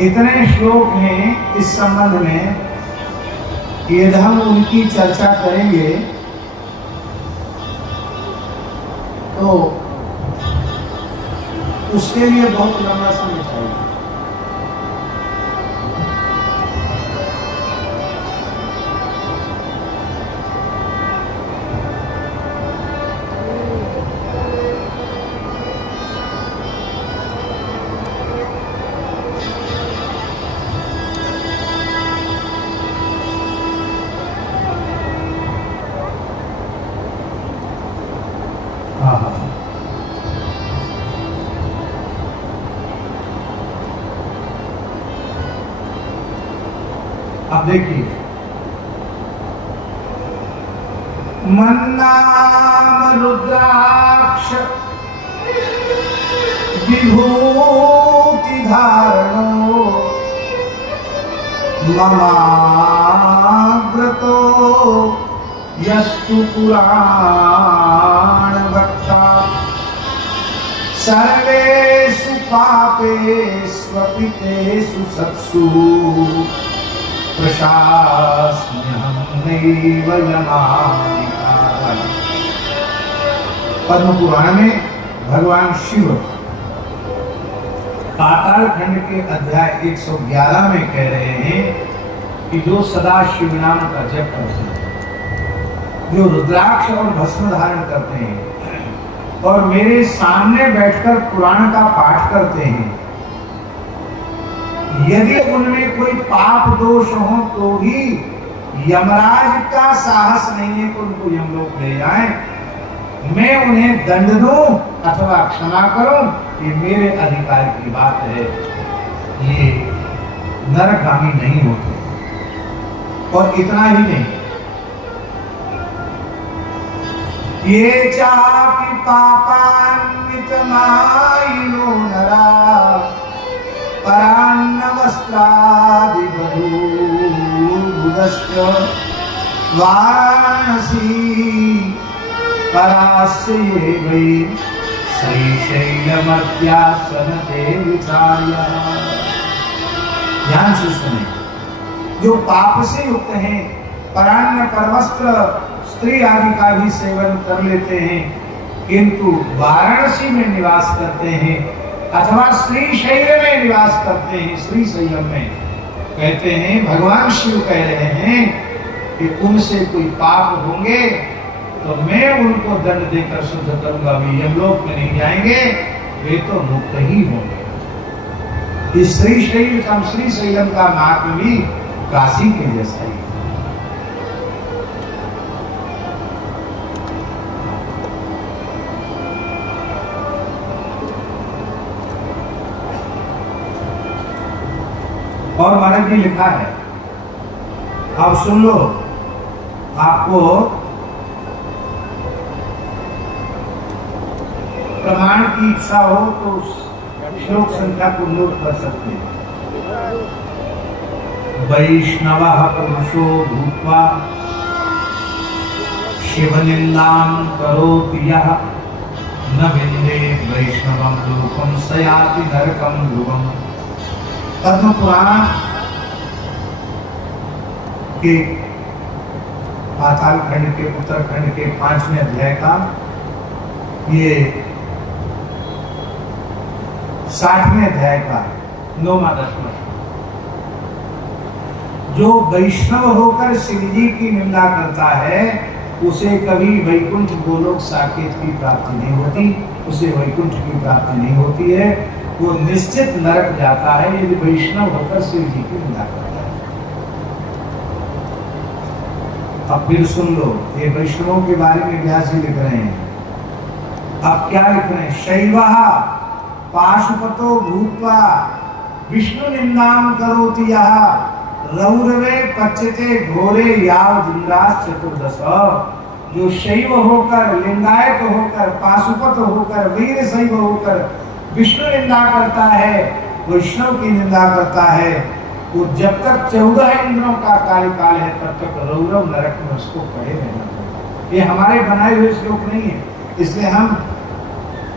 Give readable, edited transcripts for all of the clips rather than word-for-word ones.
इतने श्लोक हैं इस संबंध में कि यदि हम उनकी चर्चा करेंगे तो उसके लिए बहुत लंबा समय चाहिए। अब देखिए, मन्नाम रुद्राक्ष विभूति धारणो ममाग्रतो यस्तु पुराण वक्ता सर्वेषु पापेष्वपि तेषु सत्सु प्रशास्म्यहं नैव यमादिकारः। पद्म पुराण में भगवान शिव पाताल खंड के अध्याय 111 में कह रहे हैं कि जो सदा शिव नाम का जप करते हैं, जो रुद्राक्ष और भस्म धारण करते हैं और मेरे सामने बैठकर पुराण का पाठ करते हैं, यदि उनमें कोई पाप दोष हो तो भी यमराज का साहस नहीं है कि उनको यमलोक ले जाएं। मैं उन्हें दंड दूं अथवा क्षमा करूं, ये मेरे अधिकार की बात है। ये नरकगामी नहीं होते। और इतना ही नहीं, ये चापि पापान्वितमायिनो नरा परान्नवस्त्रादिबधूभुजश्च वाराणसी परास्य ये वै श्रीशैलमर्त्यासनते विचार्य। ध्यान से सुने, जो पाप से युक्त हैं, परान्न परवस्त्र स्त्री आदि का भी सेवन कर लेते हैं, किंतु वाराणसी में निवास करते हैं अथवा श्रीशैल में निवास करते हैं, श्रीशैलम में कहते हैं, भगवान शिव कह रहे हैं कि उनसे कोई पाप होंगे तो मैं उनको दंड देकर शुद्ध करूंगा। वे यमलोक में नहीं जाएंगे, वे तो मुक्त ही होंगे। इस श्रीशैलम का महात्म्य भी काशी के जैसा ही। और महाराज जी लिखा है, आप सुन लो, आपको प्रमाण की इच्छा हो तो श्लोक संख्या को नोट कर सकते हैं। वैष्णवः पुरुषो भूत्वा शिवनिन्दां करोति यः न विन्देत् वैष्णवं लोकं स याति नरकं ध्रुवम्। पद्म पुराण के पाताल खंड के उत्तरखंड के 5वें अध्याय का ये 60वें अध्याय का 9वां 10वां। जो वैष्णव होकर शिव जी की निंदा करता है, उसे कभी वैकुंठ गोलोक साकेत की प्राप्ति नहीं होती, उसे वैकुंठ की प्राप्ति नहीं होती है। वो निश्चित नरक जाता है यदि वैष्णव होकर शिव जी की निंदा करता है। अब फिर सुन लो, ये वैष्णवों के बारे में व्यास जी लिख रहे हैं। अब क्या लिख रहे हैं? शैवः पाशुपतो भूत्वा विष्णु निंदाम करोति यः रौरवे पच्यते घोरे याव इंद्रास चतुर्दश। जो शैव होकर, लिंगायत होकर, पाशुपत होकर, वीर शैव होकर विष्णु निंदा करता है, वैष्णव की निंदा करता है, वो जब तक 14 इंद्रों का कार्यकाल है तब तक रौरव नरक में उसको पड़े रहना पड़ता। ये हमारे बनाए हुए श्लोक नहीं है, इसलिए हम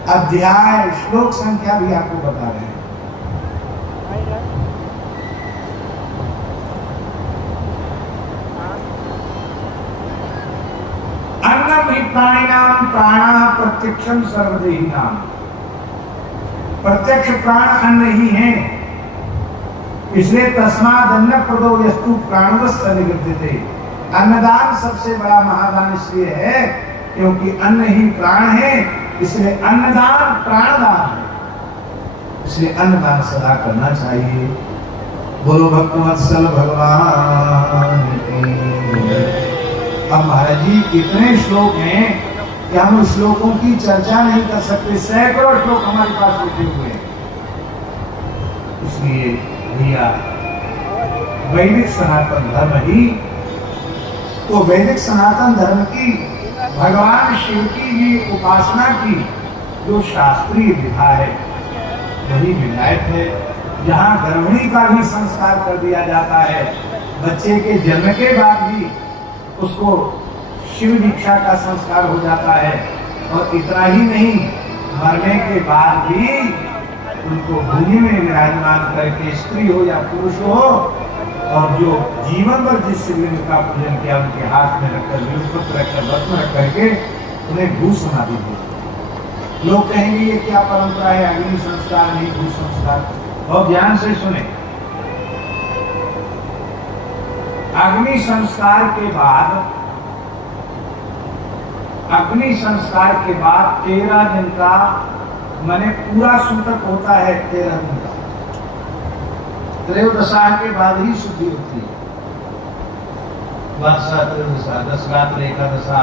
अध्याय श्लोक संख्या भी आपको बता रहे हैं। सर्वैरपि प्राणिनां प्राणः प्रत्यक्षं सर्वदेहिनां। प्रत्यक्ष प्राण अन्न ही है, इसलिए तस्माद् अन्नप्रदो यस्तु प्राणवस्य निगद्यते। अन्नदान सबसे बड़ा महादान इसलिए है क्योंकि अन्न ही प्राण है, इसलिए अन्नदान प्राणदान है, इसलिए अन्नदान सदा करना चाहिए। बोलो भक्तवत्सल भगवान की। अब महाराज जी कितने श्लोक हैं कि हम उस श्लोकों की चर्चा नहीं कर सकते, सैकड़ों श्लोक हमारे पास लिखे हुए हैं। इसलिए भैया वैदिक सनातन धर्म ही तो वैदिक सनातन धर्म की भगवान शिव की भी उपासना की जो शास्त्रीय विधा है वही विधायक है, जहाँ गर्भिणी का भी संस्कार कर दिया जाता है, बच्चे के जन्म के बाद भी उसको शिव दीक्षा का संस्कार हो जाता है। और इतना ही नहीं, मरने के बाद भी उनको भूमि में विराजमान करके स्त्री हो या पुरुष हो, और जो जीवन भर जिस शिवलिंग का पूजन किया उनके हाथ में रखकर विलपत्र रखकर भस्म रख करके उन्हें भू समाधि दी। लोग कहेंगे ये क्या परंपरा है, अग्नि संस्कार नहीं भू संस्कार। और ध्यान से सुने, अग्नि संस्कार के बाद 13 दिन का माने पूरा सूतक होता है, 13 दिन का। त्रयोदशा के बाद ही शुद्धि होती है। द्वादशा त्रयोदशा, 10 रात्र एकादशा,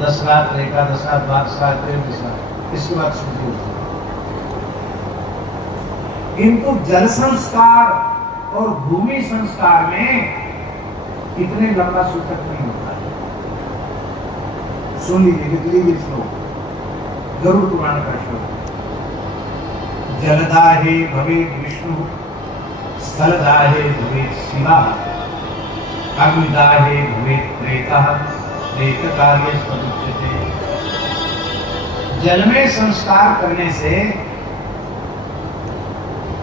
10 रात्र एकादशा, द्वादशा त्रयोदशा, इसके बाद शुद्धि होती है। किंतु जल संस्कार और भूमि संस्कार में इतने लंबा सूतक नहीं होता है। सुन लीजिए, लिख लीजिए श्लोक, गरुड़ पुराण का श्लोक। जलदाहे भवेत् विष्णु, स्थलदाहे भवेत् शिवः, अग्निदाहे भवेत् प्रेतः, प्रेतकार्यस्तदुच्यते। जल में संस्कार करने से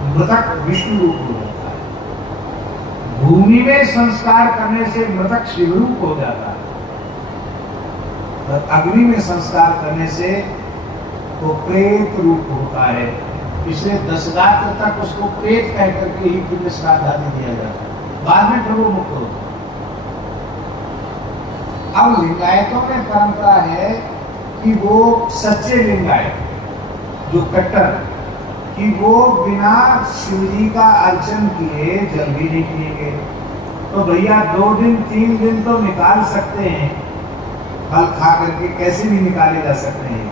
मृतक विष्णु रूप हो जाता है, भूमि में संस्कार करने से मृतक शिव रूप हो जाता है, और अग्नि में संस्कार करने से तो प्रेत रूप होता है। इसलिए 10 रात्र तक उसको प्रेत कह करके ही पिंड श्राद्ध आदि दिया जाता है, बाद में फिर वो मुक्त होता है। अब लिंगायतों में परंपरा है कि वो सच्चे लिंगायत जो कट्टर कि वो बिना शिवजी का अर्चन किए जल भी नहीं पिएंगे। तो भैया 2 दिन 3 दिन तो निकाल सकते हैं, फल खा करके कैसे भी निकाले जा सकते हैं,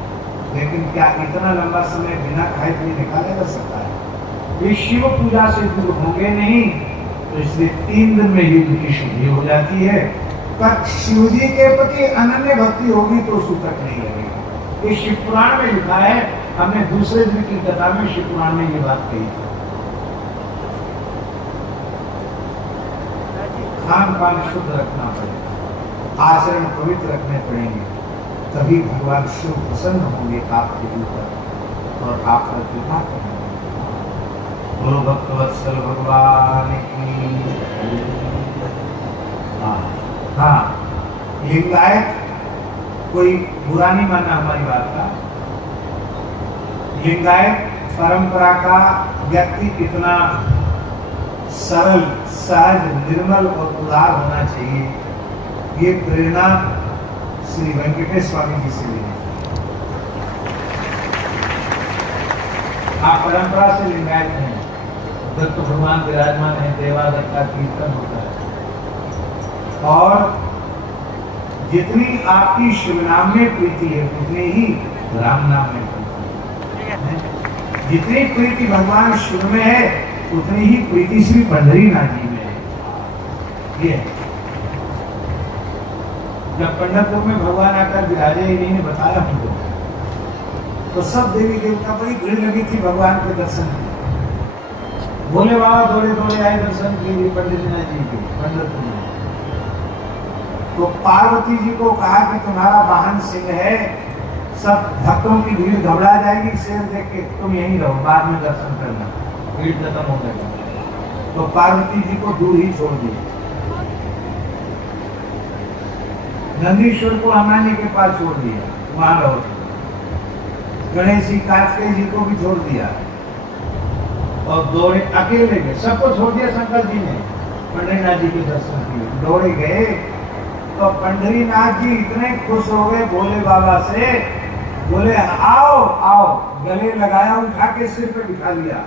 लेकिन क्या इतना लंबा समय बिना खाए पिए निकाला जा सकता है? ये शिव पूजा से दूर होंगे नहीं, तो इसलिए 3 दिन में ही उनकी शुद्धि हो जाती है। पर शिवजी के प्रति अनन्य भक्ति होगी तो सूतक नहीं लगेगा। ये शिव पुराण में लिखा है, हमने दूसरे दिन की कथा में शिव पुराण में ये बात कही थी। खान पान शुद्ध रखना पड़ेगा, आचरण पवित्र रखने पड़ेंगे, तभी भगवान शिव प्रसन्न होंगे आपके ऊपर और आप पर कृपा करेंगे। गुरु भक्तवत्सल भगवान की। हाँ, लिंगायत कोई बुरा नहीं मानना हमारी बात का। लिंगायत परंपरा का व्यक्ति कितना सरल, सहज, निर्मल और उदार होना चाहिए, ये प्रेरणा श्री वेंकटेश स्वामी जी से लेनी। आप परंपरा से लिंगायत हैं, दत्त भगवान विराजमान है, देवादत्त का कीर्तन होता है, और जितनी आपकी शिव नाम में प्रीति है उतनी ही राम नाम में प्रीति है। जितनी प्रीति भगवान शिव में है उतनी ही प्रीति श्री पंढरीनाथ जी में है। ये जब पंढरपुर में भगवान आकर विराजे, इन्हीं ने बताया हमको, तो सब देवी देवता बड़ी भीड़ लगी थी भगवान के दर्शन के। भोले बाबा दौड़े दौड़े आए दर्शन के लिए पंढरीनाथ जी के पंढरपुर में। तो पार्वती जी को कहा कि तुम्हारा वाहन सिंह है, सब भक्तों की भीड़ घबरा जाएगी, शेर देख के तुम यहीं रहो, बाद में दर्शन करना, भीड़ खत्म हो जाएगी। तो पार्वती जी को दूर ही छोड़ दिया। नंदीश्वर को हमानी के पास छोड़ दिया, वहां रहो। गणेश जी, कार्तिकेय जी को भी छोड़ दिया और दौड़े अकेले गए। सबको छोड़ दिया शंकर जी ने, पंडरीनाथ जी के दर्शन के लिए दौड़े गए। तो पंडरीनाथ जी इतने खुश हो गए भोले बाबा से, बोले आओ आओ, गले लगाया, उठा के सिर पे बिठा लिया।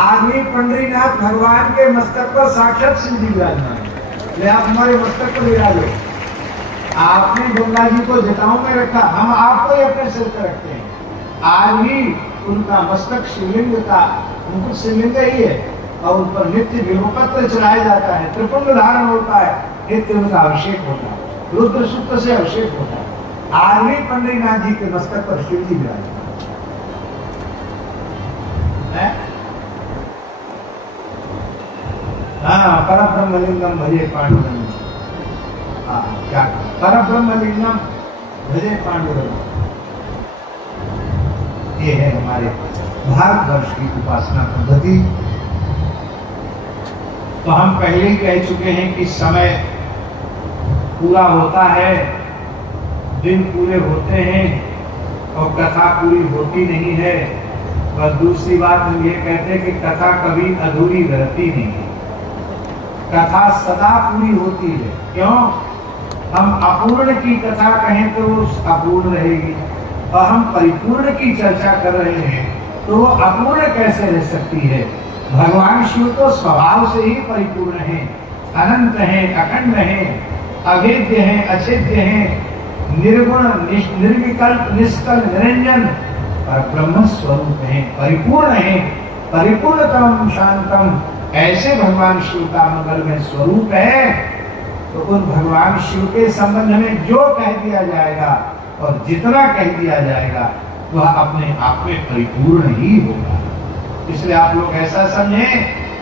आदमी पंडरीनाथ भगवान के मस्तक पर साक्षात शिव जी विराजमान है। आप हमारे मस्तक पर विराजो। आपने गंगा जी को जटाओं में रखा, हम आपको ही अपने सिर पर रखते हैं। आज भी उनका मस्तक शिवलिंग का, उनको शिवलिंग ही है और उन पर नित्य बिल्वपत्र चढ़ाया जाता है, त्रिपुंड धारण होता है, नित्य उनका अभिषेक होता है, रुद्र सूक्त से अभिषेक होता है। आज भी पंडरीनाथ जी के मस्तक पर शिव जी विराजमान है। हाँ, परब्रह्मलिंगम भजे पांडुरंग। हाँ, क्या परब्रह्मलिंगम भजे पांडुरंग। ये है हमारे भारतवर्ष की उपासना पद्धति। तो हम पहले ही कह चुके हैं कि समय पूरा होता है, दिन पूरे होते हैं और कथा पूरी होती नहीं है। बस दूसरी बात हम ये कहते हैं कि कथा कभी अधूरी रहती नहीं है, कथा सदा पूरी होती है। क्यों? हम अपूर्ण की कथा कहें तो वो अपूर्ण रहेगी, और हम परिपूर्ण की चर्चा कर रहे हैं तो वो अपूर्ण कैसे रह सकती है? भगवान शिव तो स्वभाव से ही परिपूर्ण है, अनंत है, अखंड है, अभेद्य है, अछेद्य है, निर्गुण, निर्विकल्प, निष्कल, निरंजन और ब्रह्म स्वरूप है, परिपूर्ण है, परिपूर्णतम शांतम। ऐसे भगवान शिव का मंगल में स्वरूप है। तो उन भगवान शिव के संबंध में जो कह दिया जाएगा और जितना कह दिया जाएगा वह अपने आप में परिपूर्ण ही होगा। इसलिए आप लोग ऐसा समझें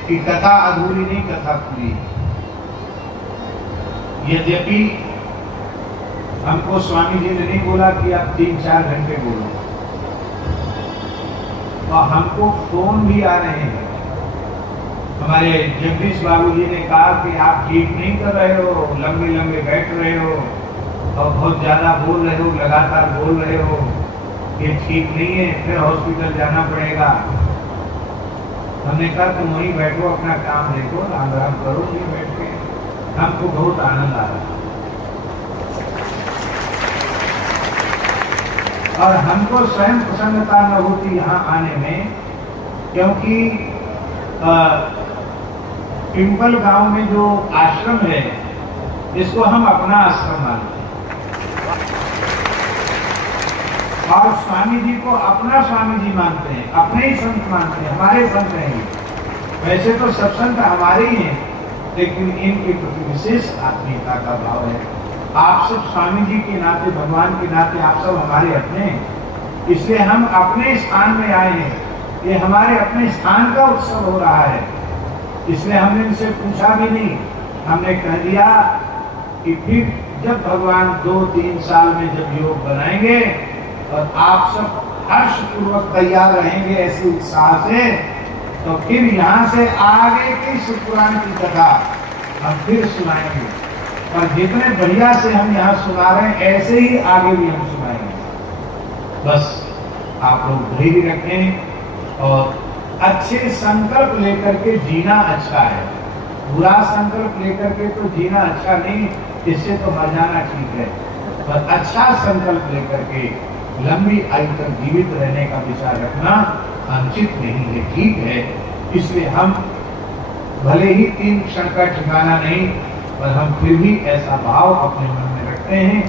कि कथा अधूरी नहीं, कथा पूरी है। यद्यपि हमको स्वामी जी ने नहीं बोला कि आप 3-4 घंटे बोलो, और हमको फोन भी आ रहे हैं। हमारे जगदीश बाबू जी ने कहा कि आप ठीक नहीं कर रहे हो, लंबे लंबे बैठ रहे हो और बहुत ज्यादा बोल रहे हो, लगातार बोल रहे हो, ये ठीक नहीं है, फिर हॉस्पिटल जाना पड़ेगा। हमने कहा तुम वहीं बैठो, अपना काम देखो, आराम करो, नहीं बैठ के। हमको बहुत आनंद आ रहा और हमको स्वयं प्रसन्नता न होती यहाँ आने में, क्योंकि पिंपल गांव में जो आश्रम है इसको हम अपना आश्रम मानते हैं और स्वामी जी को अपना स्वामी जी मानते हैं, अपने ही संत मानते हैं, हमारे संत हैं। वैसे तो सब संत हमारे ही हैं, लेकिन इनके प्रति विशेष आत्मीयता का भाव है। आप सब स्वामी जी के नाते, भगवान के नाते आप सब हमारे अपने हैं, इसलिए हम अपने स्थान में आए हैं। ये हमारे अपने स्थान का उत्सव हो रहा है, इसलिए हमने इनसे पूछा भी नहीं। हमने कह दिया कि फिर जब भगवान 2-3 साल में जब योग बनाएंगे और आप सब हर्षपूर्वक तैयार रहेंगे ऐसे उत्साह से, तो फिर यहाँ से आगे की शिवपुराण की कथा हम फिर सुनाएंगे। और जितने बढ़िया से हम यहाँ सुना रहे हैं ऐसे ही आगे भी हम सुनाएंगे। बस आप लोग धैर्य रखें और अच्छे संकल्प लेकर के जीना अच्छा है। बुरा संकल्प लेकर के तो जीना अच्छा नहीं, इससे तो मर जाना ठीक है। पर अच्छा संकल्प लेकर के लंबी आयु तक जीवित रहने का विचार रखना अनुचित नहीं है, ठीक है। इसलिए हम भले ही 3 क्षण का ठिकाना नहीं, पर हम फिर भी ऐसा भाव अपने मन में रखते हैं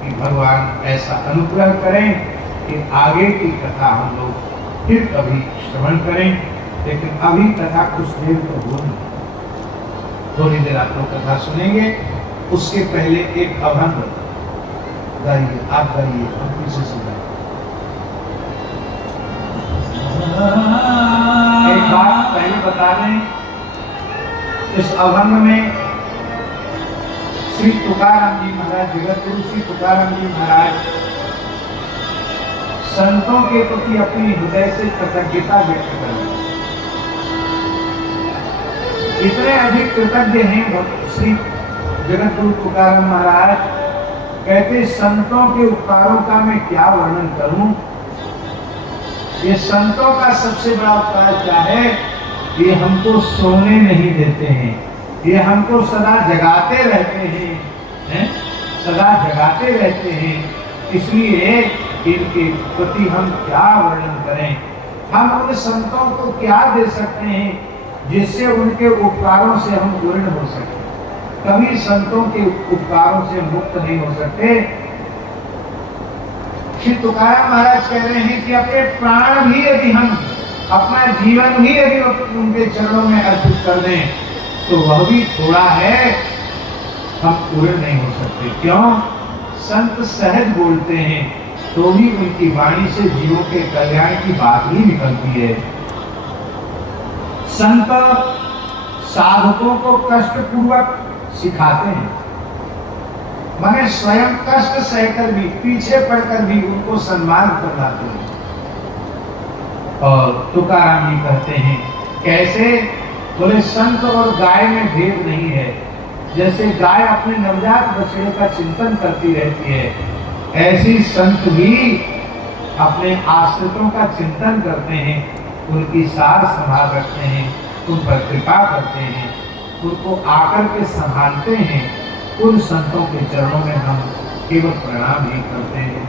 कि भगवान ऐसा अनुग्रह करें कि आगे की कथा हम लोग फिर कभी श्रवण करें। लेकिन अभी कथा कुछ देर तो होगी, थोड़ी देर आप लोग कथा सुनेंगे। उसके पहले एक अभंग गाइए, आप गाइए, हम पीछे से गाइए। एक बात पहले बता दें, इस अभंग में श्री तुकाराम जी महाराज, जगत गुरु श्री तुकाराम जी महाराज संतों के प्रति अपनी हृदय से कृतज्ञता व्यक्त करें। इतने अधिक कृतज्ञ हैं श्री जगत गुरु तुकाराम महाराज कहते संतों के उपकारों का मैं क्या वर्णन करूं। ये संतों का सबसे बड़ा उपकार क्या है, ये हमको सोने नहीं देते हैं, ये हमको सदा जगाते रहते हैं, सदा जगाते रहते हैं। इसलिए इनके प्रति हम क्या वर्णन करें। हम उन संतों को क्या दे सकते हैं जिससे उनके उपकारों से हम पूर्ण हो सके। कभी संतों के उपकारों से मुक्त नहीं हो सकते। श्री तुकाराम महाराज कह रहे हैं कि अपने प्राण भी यदि हम, अपना जीवन भी यदि उनके चरणों में अर्पित कर दें तो वह भी थोड़ा है, हम पूर्ण नहीं हो सकते। क्यों? संत सहज बोलते हैं तो भी उनकी वाणी से जीवों के कल्याण की बात ही निकलती है। संत साधकों को कष्ट पूर्वक सिखाते हैं, माने स्वयं कष्ट सहकर भी, पीछे पड़कर भी उनको सम्मान करवाते हैं। और तुकाराम जी कहते हैं कैसे, बोले संत और गाय में भेद नहीं है। जैसे गाय अपने नवजात बछड़े का चिंतन करती रहती है, ऐसी संत भी अपने आश्रितों का चिंतन करते हैं, उनकी सार संभाल रखते हैं, उन पर कृपा करते हैं, उनको आकर के संभालते हैं। उन संतों के चरणों में हम केवल प्रणाम ही करते हैं।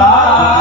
Ah